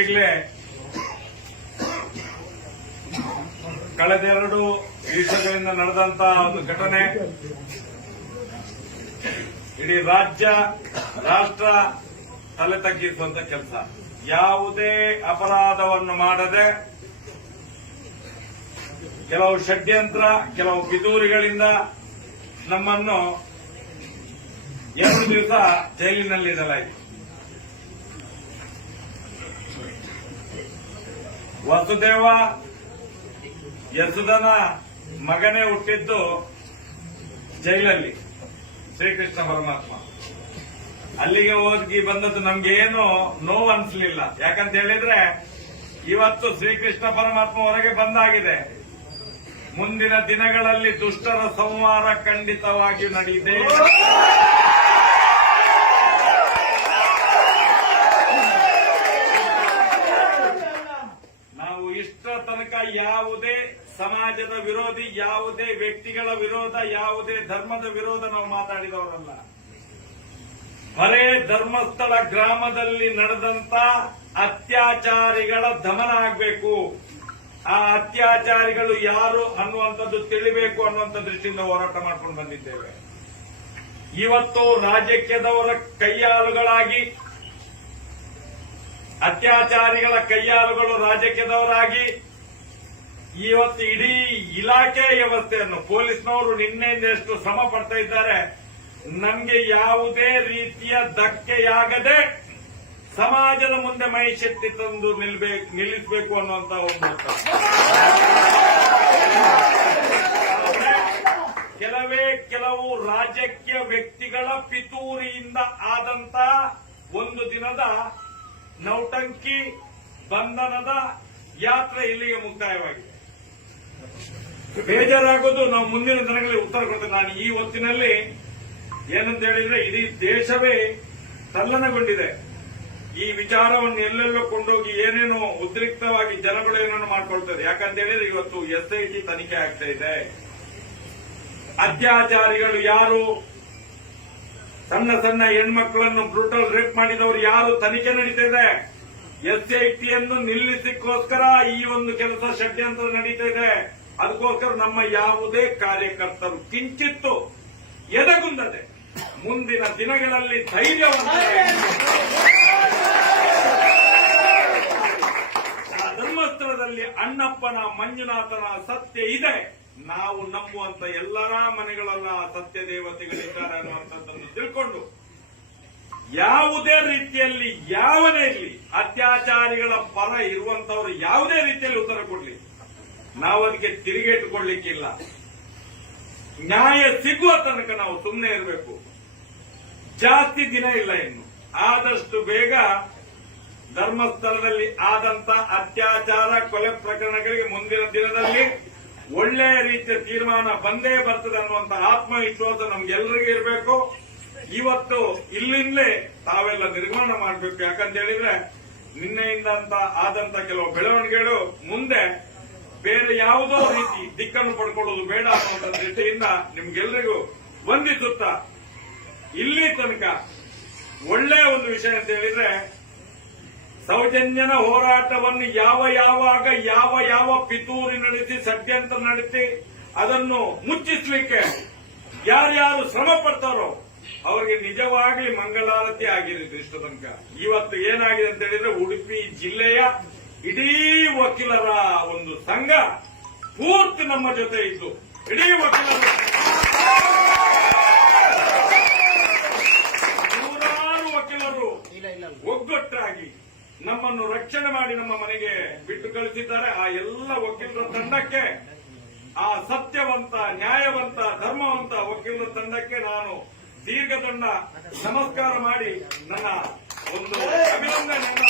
ಈಗಾಗಲೇ ಕಳೆದೆರಡು ದಿವಸಗಳಿಂದ ನಡೆದಂತಹ ಒಂದು ಘಟನೆ ಇಡೀ ರಾಜ್ಯ ರಾಷ್ಟ್ರ ತಲೆ ತಗ್ಗಿಸುವಂತ ಕೆಲಸ. ಯಾವುದೇ ಅಪರಾಧವನ್ನು ಮಾಡದೆ ಕೆಲವು ಷಡ್ಯಂತ್ರ, ಕೆಲವು ಪಿತೂರಿಗಳಿಂದ ನಮ್ಮನ್ನು 2 ದಿವಸ ಜೈಲಿನಲ್ಲಿಡಲಾಯಿತು. ವಸುದೇವ ಯಸುದನ ಮಗನೇ ಹುಟ್ಟಿದ್ದು ಜೈಲಲ್ಲಿ, ಶ್ರೀಕೃಷ್ಣ ಪರಮಾತ್ಮ. ಅಲ್ಲಿಗೆ ಹೋಗಿ ಬಂದದ್ದು ನಮ್ಗೇನು ನೋವು ಅನ್ಸಲಿಲ್ಲ. ಯಾಕಂತ ಹೇಳಿದ್ರೆ ಇವತ್ತು ಶ್ರೀಕೃಷ್ಣ ಪರಮಾತ್ಮ ಹೊರಗೆ ಬಂದಾಗಿದೆ. ಮುಂದಿನ ದಿನಗಳಲ್ಲಿ ದುಷ್ಟರ ಸಂಹಾರ ಖಂಡಿತವಾಗಿ ನಡೆಯಿದೆ. ನಾವು ಇಷ್ಟರ ತನಕ ಯಾವುದೇ ಸಮಾಜದ ವಿರೋಧಿ, ಯಾವುದೇ ವ್ಯಕ್ತಿಗಳ ವಿರೋಧ, ಯಾವುದೇ ಧರ್ಮದ ವಿರೋಧ ನಾವು ಮಾತಾಡಿದವರಲ್ಲ. ಬರೇ ಧರ್ಮಸ್ಥಳ ಗ್ರಾಮದಲ್ಲಿ ನಡೆದಂತ ಅತ್ಯಾಚಾರಿಗಳ ದಮನ ಆಗಬೇಕು, ಆ ಅತ್ಯಾಚಾರಿಗಳು ಯಾರು ಅನ್ನುವಂಥದ್ದು ತಿಳಿಬೇಕು ಅನ್ನುವಂಥ ದೃಷ್ಟಿಯಿಂದ ಹೋರಾಟ ಮಾಡ್ಕೊಂಡು ಬಂದಿದ್ದೇವೆ. ಇವತ್ತು ರಾಜಕೀಯದವರ ಕೈಯಾಳುಗಳಾಗಿ, ಅತ್ಯಾಚಾರಿಗಳ ಕೈಯಾಳುಗಳು ರಾಜಕೀಯದವರಾಗಿ ಇವತ್ತು ಇಡೀ ಇಲಾಖೆ ವ್ಯವಸ್ಥೆಯನ್ನು ಪೊಲೀಸ್ನವರು ನಿನ್ನೆಯಿಂದಷ್ಟು ಶ್ರಮ ಪಡ್ತಾ ಇದ್ದಾರೆ. ನಮಗೆ ಯಾವುದೇ ರೀತಿಯ ಧಕ್ಕೆಯಾಗದೆ ಸಮಾಜದ ಮುಂದೆ ಮೈಶಕ್ತಿ ತಂದು ನಿಲ್ಲಿಸಬೇಕು ಅನ್ನುವಂತ ಒಂದು ಕೆಲವು ರಾಜಕೀಯ ವ್ಯಕ್ತಿಗಳ ಪಿತೂರಿಯಿಂದ ಆದಂತ ಒಂದು ದಿನದ ನೌಟಂಕಿ ಬಂಧನದ ಯಾತ್ರೆ ಇಲ್ಲಿಗೆ ಮುಕ್ತಾಯವಾಗಿದೆ. ಬೇಜಾರಾಗೋದು ನಾವು ಮುಂದಿನ ದಿನಗಳಲ್ಲಿ ಉತ್ತರ ಕೊಡ್ತೇವೆ. ನಾನು ಈ ಹೊತ್ತಿನಲ್ಲಿ ಏನಂತ ಹೇಳಿದ್ರೆ ಇಡೀ ದೇಶವೇ ತಲ್ಲಣಗೊಂಡಿದೆ. ಈ ವಿಚಾರವನ್ನು ಎಲ್ಲೆಲ್ಲೋ ಕೊಂಡೋಗಿ ಏನೇನೋ ಉದ್ರಿಕ್ತವಾಗಿ ಜನಗಳು ಏನೇನೋ ಮಾಡ್ಕೊಳ್ತಾರೆ. ಯಾಕಂತ ಹೇಳಿದ್ರೆ ಇವತ್ತು SIT ತನಿಖೆ ಆಗ್ತಾ ಇದೆ. ಅತ್ಯಾಚಾರಿಗಳು ಯಾರು, ಸಣ್ಣ ಸಣ್ಣ ಹೆಣ್ಮಕ್ಕಳನ್ನು ಬ್ರೂಟಲ್ ರೇಪ್ ಮಾಡಿದವರು ಯಾರು, ತನಿಖೆ ನಡೀತಾ ಇದೆ. SIT ಯನ್ನು ನಿಲ್ಲಿಸಕ್ಕೋಸ್ಕರ ಈ ಒಂದು ಕೆಲಸ ಷಡ್ಯಂತ್ರ ನಡೀತಾ ಇದೆ. ಅದಕ್ಕೋಸ್ಕರ ನಮ್ಮ ಯಾವುದೇ ಕಾರ್ಯಕರ್ತರು ಕಿಂಚಿತ್ತು ಎದೆಗುಂದದೆ ಮುಂದಿನ ದಿನಗಳಲ್ಲಿ ಧೈರ್ಯವನ್ನು ಧರ್ಮಸ್ಥಳದಲ್ಲಿ ಅಣ್ಣಪ್ಪನ ಮಂಜುನಾಥನ ಸತ್ಯ ಇದೆ. ನಾವು ನಂಬುವಂತ ಎಲ್ಲರ ಮನೆಗಳೆಲ್ಲ ಸತ್ಯ ದೇವತೆಗಳಿದ್ದಾರೆ ಅನ್ನುವಂಥದ್ದನ್ನು ತಿಳ್ಕೊಂಡು ಯಾವುದೇ ರೀತಿಯಲ್ಲಿ ಯಾವನೇ ಇರಲಿ, ಅತ್ಯಾಚಾರಿಗಳ ಪರ ಇರುವಂತವರು ಯಾವುದೇ ರೀತಿಯಲ್ಲಿ ಉತ್ತರ ಕೊಡಲಿ, ನಾವು ಅದಕ್ಕೆ ತಿರುಗೇಟುಕೊಳ್ಳಿಕ್ಕಿಲ್ಲ. ನ್ಯಾಯ ಸಿಗುವ ತನಕ ನಾವು ಸುಮ್ಮನೆ ಇರಬೇಕು. ಜಾಸ್ತಿ ದಿನ ಇಲ್ಲ ಇನ್ನು. ಆದಷ್ಟು ಬೇಗ ಧರ್ಮಸ್ಥಳದಲ್ಲಿ ಆದಂತ ಅತ್ಯಾಚಾರ, ಕೊಲೆ ಪ್ರಕರಣಗಳಿಗೆ ಮುಂದಿನ ದಿನದಲ್ಲಿ ಒಳ್ಳೆಯ ರೀತಿಯ ತೀರ್ಮಾನ ಬಂದೇ ಬರ್ತದೆ ಅನ್ನುವಂತ ಆತ್ಮವಿಶ್ವಾಸ ನಮ್ಗೆಲ್ಲರಿಗೂ ಇರಬೇಕು. ಇವತ್ತು ಇಲ್ಲಿಂದಲೇ ತಾವೆಲ್ಲ ನಿರ್ಮಾಣ ಮಾಡಬೇಕು. ಯಾಕಂತ ಹೇಳಿದ್ರೆ ನಿನ್ನೆಯಿಂದ ಆದಂತ ಕೆಲವು ಬೆಳವಣಿಗೆಗಳು ಮುಂದೆ ಬೇರೆ ಯಾವುದೋ ರೀತಿ ದಿಕ್ಕನ್ನು ಪಡ್ಕೊಳ್ಳೋದು ಬೇಡ ಅನ್ನುವಂಥ ದೃಷ್ಟಿಯಿಂದ ನಿಮ್ಗೆಲ್ಲರಿಗೂ ವಂದಿಸುತ್ತಾ ಇಲ್ಲಿ ತನಕ ಒಳ್ಳೆಯ ಒಂದು ವಿಷಯ ಅಂತ ಹೇಳಿದ್ರೆ ಸೌಜನ್ಯನ ಹೋರಾಟವನ್ನು ಯಾವಾಗ ಯಾವ ಪಿತೂರಿ ನಡೆಸಿ ಷಡ್ಯಂತ್ರ ನಡೆಸಿ ಅದನ್ನು ಮುಚ್ಚಿಸ್ಲಿಕ್ಕೆ ಯಾರ್ಯಾರು ಶ್ರಮ ಪಡ್ತಾರೋ ಅವರಿಗೆ ನಿಜವಾಗ್ಲಿ ಮಂಗಳಾರತಿ ಆಗಿರುತ್ತೆ. ಇಷ್ಟು ತನಕ ಇವತ್ತು ಏನಾಗಿದೆ ಅಂತ ಹೇಳಿದ್ರೆ ಉಡುಪಿ ಜಿಲ್ಲೆಯ ಇಡೀ ವಕೀಲರ ಒಂದು ಸಂಘ ಪೂರ್ತಿ ನಮ್ಮ ಜೊತೆ ಇದ್ದು, ಇಡೀ ವಕೀಲರ ನೂರಾರು ವಕೀಲರು ಒಗ್ಗಟ್ಟಾಗಿ ನಮ್ಮನ್ನು ರಕ್ಷಣೆ ಮಾಡಿ ನಮ್ಮ ಮನೆಗೆ ಬಿಟ್ಟು ಕಳಿಸಿದ್ದಾರೆ. ಆ ಎಲ್ಲ ವಕೀಲರ ತಂಡಕ್ಕೆ, ಆ ಸತ್ಯವಂತ, ನ್ಯಾಯವಂತ, ಧರ್ಮವಂತ ವಕೀಲರ ತಂಡಕ್ಕೆ ನಾನು ದೀರ್ಘದಂಡ ನಮಸ್ಕಾರ ಮಾಡಿ ನನ್ನ ಒಂದು ಅಭಿನಂದನೆಯನ್ನು